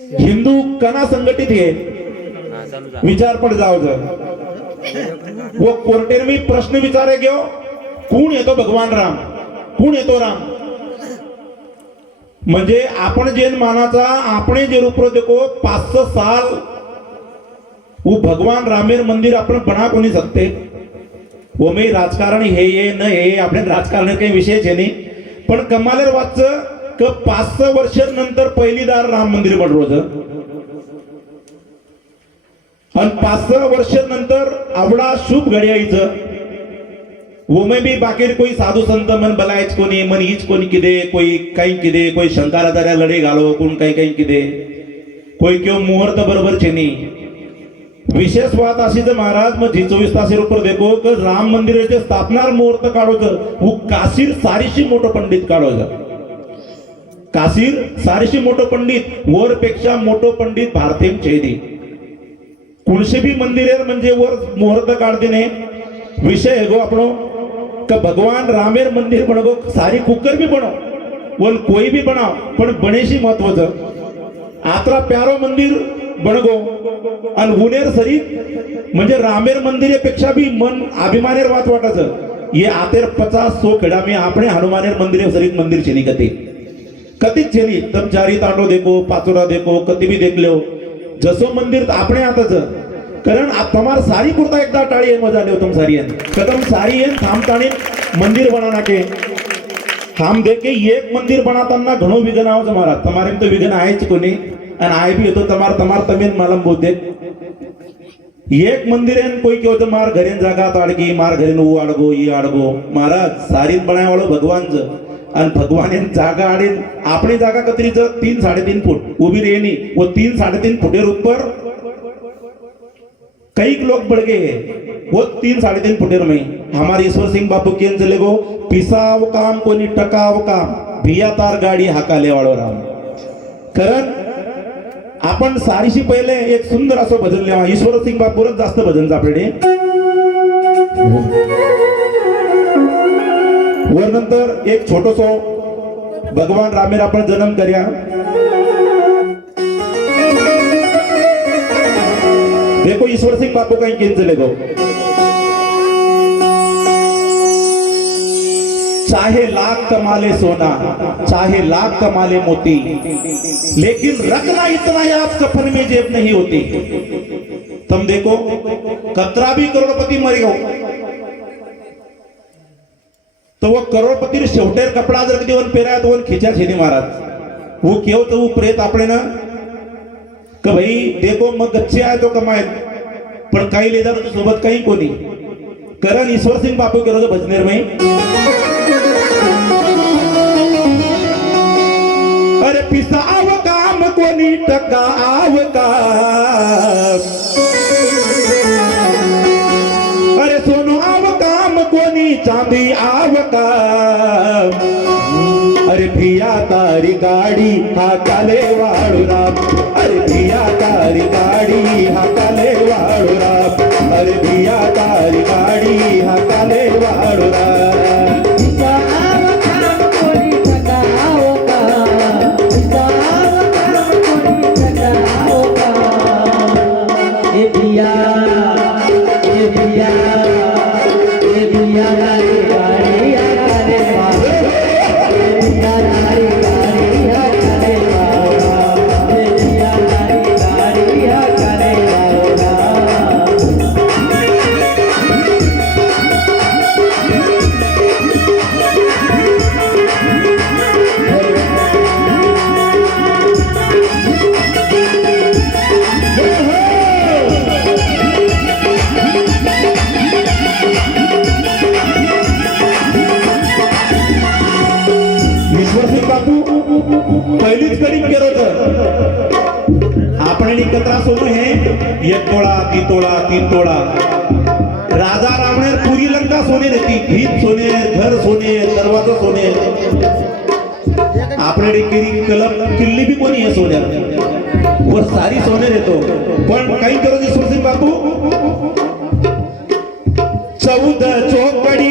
हिंदू कणा संघटित आहे विचार पण जर व कोर्टेर मी प्रश्न विचारे घेऊ. कोण येतो भगवान राम? कोण येतो राम? म्हणजे आपण जैन मानाचा आपण जे रूपरो देखो पाच साल वो भगवान रामेर मंदिर आपण बना कोणी सकते? वो मी राजकारण हे ये न हे आपण राजकारण काही विषयच आहे नाही पण कमालेर वाच का पाच सहा वर्षांनंतर पहिलीदार राम मंदिर बनवलं आणि पाच सहा वर्षांनंतर आवडा शुभ घड्याळीचं मे बी बाकी कोई साधू संत मन बलायच कोणी मन हीच कोणी किदे कोई काही किदे कोई शंकाराचार्या लढे घालो कोण काही काही किदे. कोई किंवा मुहूर्त बरोबर चेनी विशेष वाद अशी तर महाराज मग जी चोवीस तासेर उपर देखो राम मंदिराचे स्थापनार मुहूर्त काढोचं काशीर सारीशी मोठं पंडित काढोचं कासीर सारशी मोठं पंडित वर पेक्षा मोठं पंडित भारतीय छेदी कुणशेबी मंदिरेर म्हणजे वर मुहूर्त काढतीने. विषय गो आपणो का भगवान रामेर मंदिर बनगो सारी कुकर भी बनो वल कोई भी बनाव पण बनेशी महत्वाचं आत्रा प्यारो मंदिर बणगो आणि उनेर सरी म्हणजे रामेर मंदिरेपेक्षा बी मन अभिमानेर वाच वाटायचं ये आतेर पचास सो खेडा मी आपणे हनुमानेर मंदिरे सरीत मंदिर शेली गती कति चली तब चारी तांडो देखो पाचोरा देखो कति भी देख लो. जसो मंदिर तो आताच आता कारण आप तुम्हारा सारी कुर्ता एकदा टाळी है मजा ले सारी है कदम सारी है थाम ताने मंदिर बनाना के थाम देख के एक मंदिर बनाता घणो घनो विघन आओ तुम्हारा तुम्हारे में तो विघन आए चुको नहीं आय आए भी तो तुम्हार तुम्हार तमीन मालम बोलते एक मंदिर है कोई क्यों तो मार घरेन जागा ताड़की मार घरेन वो आड़गो ये आड़गो. महाराज सारीत बनाए वालो भगवान जो. आणि भगवान जागा आणि आपली जागा कधी जर तीन साडेतीन फूट उभी रेणी व तीन साडेतीन फुटेर उपर कैक लोक बळगे व वो तीन साडेतीन फुटे फुटेर में हमारे ईश्वर सिंह बापू केन चले गो पिसाव काम कोणी टकाव काम. भिया तार गाडी हाकाले वाळो राम कारण आपण सारीशी पहिले एक सुंदर असं भजन लिहा. ईश्वर सिंग बापूरच जास्त भजन सापडे नंतर एक छोटसो भगवान रामेर आपण जन्म कर्या. देखो, ईश्वर सिंह बापू काही केन चले गो चाहे लाख कमाले सोना, चाहे लाख कमाले मोती, लेकिन रखना इतना ही आप सफ़र में जेब नहीं होती. तुम देखो, कतरा भी करोड़पति मर गयो तो वो करोड़पति शेवटेर कपड़ा अदरक देवन पेरा तो वन खिंचा छेदी महाराज वो केव तो वो प्रेत अपने ना का भाई देखो मग गच्छे आए तो कमाए पण काही लेदार सोबत काही कोणी. करण ईश्वर सिंग बापू केलं होतं भजनेर माई अरे पिसाव काम कोणी टकाव काम अरे सोनो आव काम कोणी चांदी आ ईश्वर एक तोळा ती तोळा तीन तोळा राजा रावणे पुरी लंका सोने देती भीत सोने घर सोने दरवाजा सोने आपल्याकडे किरी कलम किल्ली बी कोणी आहे सोन्या वर सारी सोने देतो पण काही करत ईश्वर सिंग बापू. चौद चौकडी